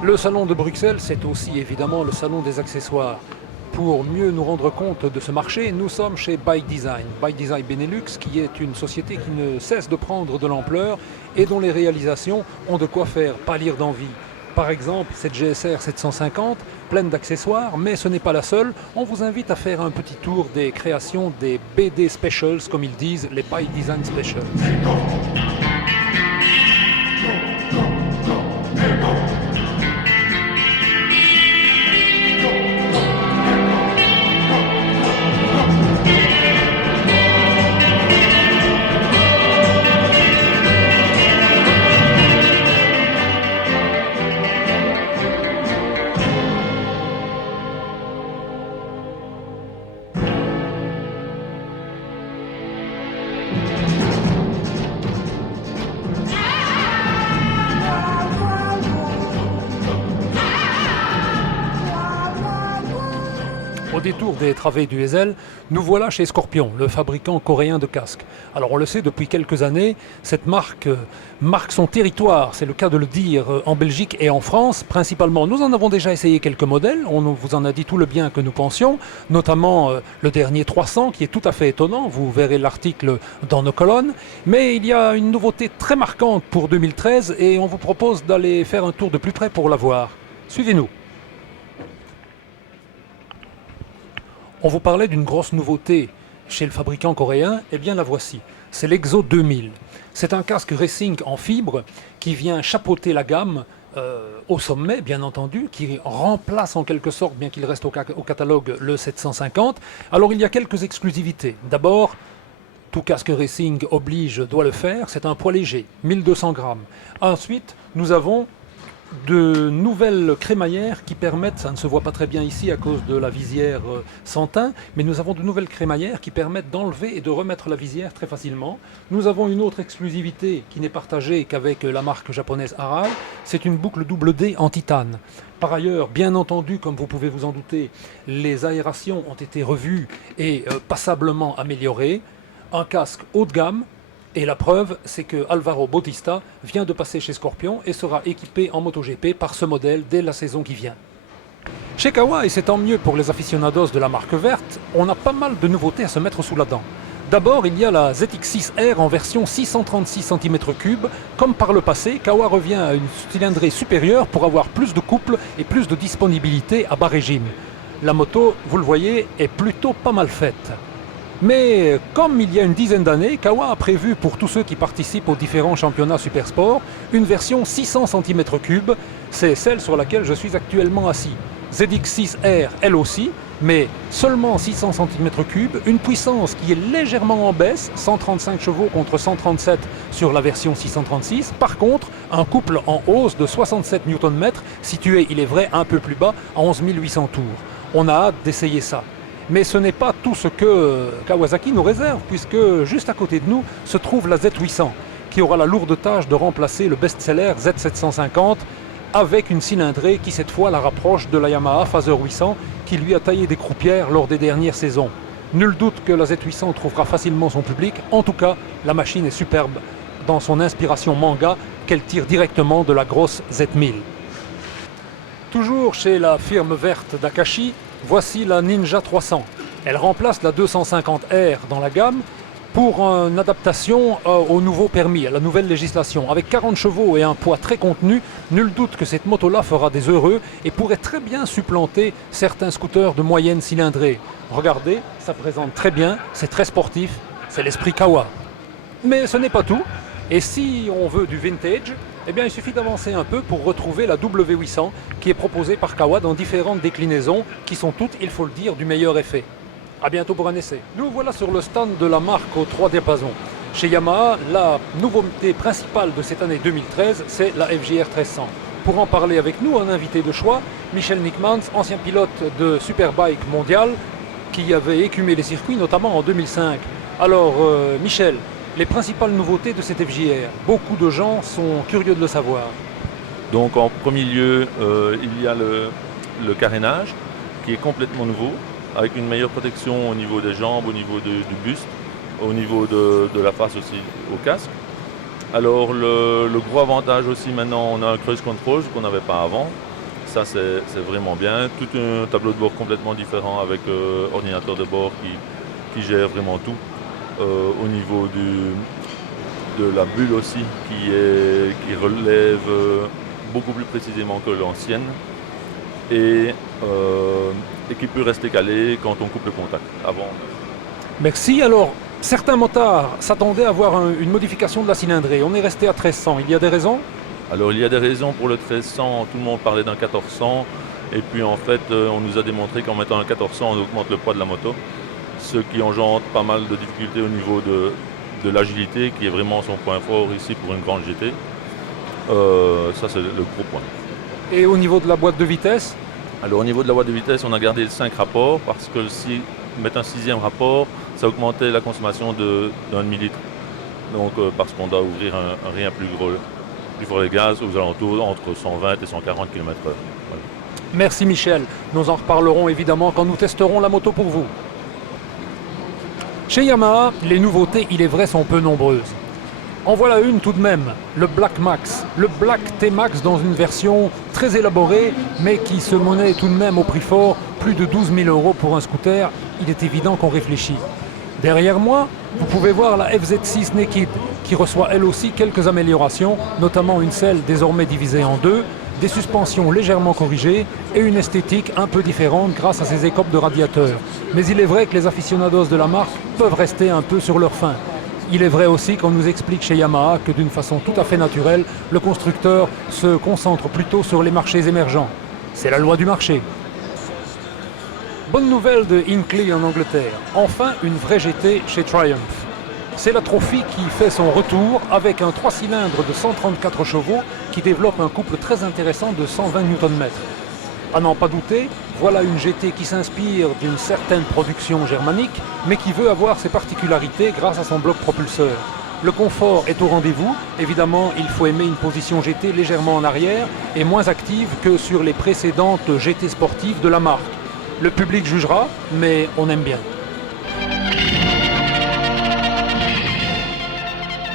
Le salon de Bruxelles, c'est aussi évidemment le salon des accessoires. Pour mieux nous rendre compte de ce marché, nous sommes chez Bike Design. Bike Design Benelux, qui est une société qui ne cesse de prendre de l'ampleur et dont les réalisations ont de quoi faire pâlir d'envie. Par exemple, cette GSR 750, pleine d'accessoires, mais ce n'est pas la seule. On vous invite à faire un petit tour des créations des BD Specials, comme ils disent, les Bike Design Specials. Au détour des travées du Hesel, nous voilà chez Scorpion, le fabricant coréen de casques. Alors on le sait, depuis quelques années, cette marque marque son territoire, c'est le cas de le dire, en Belgique et en France principalement. Nous en avons déjà essayé quelques modèles, on vous en a dit tout le bien que nous pensions, notamment le dernier 300 qui est tout à fait étonnant, vous verrez l'article dans nos colonnes. Mais il y a une nouveauté très marquante pour 2013 et on vous propose d'aller faire un tour de plus près pour la voir. Suivez-nous. On vous parlait d'une grosse nouveauté chez le fabricant coréen, eh bien la voici. C'est l'Exo 2000. C'est un casque racing en fibre qui vient chapeauter la gamme au sommet, bien entendu, qui remplace en quelque sorte, bien qu'il reste au catalogue, le 750. Alors il y a quelques exclusivités. D'abord, tout casque racing oblige doit le faire, c'est un poids léger, 1200 grammes. Ensuite, nous avons de nouvelles crémaillères qui permettent, ça ne se voit pas très bien ici à cause de la visière sans teint, mais nous avons de nouvelles crémaillères qui permettent d'enlever et de remettre la visière très facilement. Nous avons une autre exclusivité qui n'est partagée qu'avec la marque japonaise Arai, c'est une boucle double D en titane. Par ailleurs, bien entendu, comme vous pouvez vous en douter, les aérations ont été revues et passablement améliorées. Un casque haut de gamme. Et la preuve, c'est que Alvaro Bautista vient de passer chez Scorpion et sera équipé en MotoGP par ce modèle dès la saison qui vient. Chez Kawa, et c'est tant mieux pour les aficionados de la marque verte, on a pas mal de nouveautés à se mettre sous la dent. D'abord, il y a la ZX6R en version 636 cm3. Comme par le passé, Kawa revient à une cylindrée supérieure pour avoir plus de couple et plus de disponibilité à bas régime. La moto, vous le voyez, est plutôt pas mal faite. Mais comme il y a une dizaine d'années, Kawa a prévu pour tous ceux qui participent aux différents championnats Supersport une version 600 cm3, c'est celle sur laquelle je suis actuellement assis. ZX6R elle aussi, mais seulement 600 cm3, une puissance qui est légèrement en baisse, 135 chevaux contre 137 sur la version 636. Par contre, un couple en hausse de 67 Nm, situé, il est vrai, un peu plus bas, à 11 800 tours. On a hâte d'essayer ça. Mais ce n'est pas tout ce que Kawasaki nous réserve, puisque juste à côté de nous se trouve la Z800, qui aura la lourde tâche de remplacer le best-seller Z750 avec une cylindrée qui cette fois la rapproche de la Yamaha Phaser 800 qui lui a taillé des croupières lors des dernières saisons. Nul doute que la Z800 trouvera facilement son public, en tout cas la machine est superbe dans son inspiration manga qu'elle tire directement de la grosse Z1000. Toujours chez la firme verte d'Akashi, voici la Ninja 300. Elle remplace la 250R dans la gamme pour une adaptation au nouveau permis, à la nouvelle législation. Avec 40 chevaux et un poids très contenu, nul doute que cette moto-là fera des heureux et pourrait très bien supplanter certains scooters de moyenne cylindrée. Regardez, ça présente très bien, c'est très sportif, c'est l'esprit Kawa. Mais ce n'est pas tout. Et si on veut du vintage, eh bien, il suffit d'avancer un peu pour retrouver la W800 qui est proposée par Kawa dans différentes déclinaisons qui sont toutes, il faut le dire, du meilleur effet. A bientôt pour un essai. Nous voilà sur le stand de la marque aux 3 diapasons. Chez Yamaha, la nouveauté principale de cette année 2013, c'est la FJR 1300. Pour en parler avec nous, un invité de choix, Michel Nickmans, ancien pilote de Superbike mondial, qui avait écumé les circuits, notamment en 2005. Alors, Michel, les principales nouveautés de cette FJR, beaucoup de gens sont curieux de le savoir. Donc en premier lieu, il y a le carénage qui est complètement nouveau, avec une meilleure protection au niveau des jambes, au niveau du buste, au niveau de la face aussi au casque. Alors le gros avantage aussi maintenant, on a un cruise control, ce qu'on n'avait pas avant. Ça c'est vraiment bien. Tout un tableau de bord complètement différent avec ordinateur de bord qui gère vraiment tout. Au niveau de la bulle aussi qui relève beaucoup plus précisément que l'ancienne et qui peut rester calé quand on coupe le contact. Avant. Merci. Alors, certains motards s'attendaient à voir une modification de la cylindrée. On est resté à 1300. Il y a des raisons? Alors il y a des raisons pour le 1300, tout le monde parlait d'un 1400 et puis en fait on nous a démontré qu'en mettant un 1400 on augmente le poids de la moto, ce qui engendre pas mal de difficultés au niveau de l'agilité qui est vraiment son point fort ici pour une grande GT. Ça c'est le gros point. Et au niveau de la boîte de vitesse? Alors au niveau de la boîte de vitesse on a gardé le 5 rapports parce que si mettre un 6e rapport ça augmentait la consommation d'un demi-litre. Donc parce qu'on doit ouvrir un rien plus fort les gaz aux alentours entre 120 et 140 km/h. Voilà. Merci Michel. Nous en reparlerons évidemment quand nous testerons la moto pour vous. Chez Yamaha, les nouveautés, il est vrai, sont peu nombreuses. En voilà une tout de même, le Black Max. Le Black T-Max dans une version très élaborée, mais qui se monnaie tout de même au prix fort, plus de 12 000 € pour un scooter. Il est évident qu'on réfléchit. Derrière moi, vous pouvez voir la FZ6 Naked, qui reçoit elle aussi quelques améliorations, notamment une selle désormais divisée en deux, des suspensions légèrement corrigées et une esthétique un peu différente grâce à ses écopes de radiateurs. Mais il est vrai que les aficionados de la marque peuvent rester un peu sur leur faim. Il est vrai aussi qu'on nous explique chez Yamaha que d'une façon tout à fait naturelle, le constructeur se concentre plutôt sur les marchés émergents. C'est la loi du marché. Bonne nouvelle de Hinckley en Angleterre. Enfin une vraie GT chez Triumph. C'est la Trophy qui fait son retour avec un 3 cylindres de 134 chevaux qui développe un couple très intéressant de 120 Nm. À n'en pas douter, voilà une GT qui s'inspire d'une certaine production germanique, mais qui veut avoir ses particularités grâce à son bloc propulseur. Le confort est au rendez-vous. Évidemment, il faut aimer une position GT légèrement en arrière et moins active que sur les précédentes GT sportives de la marque. Le public jugera, mais on aime bien.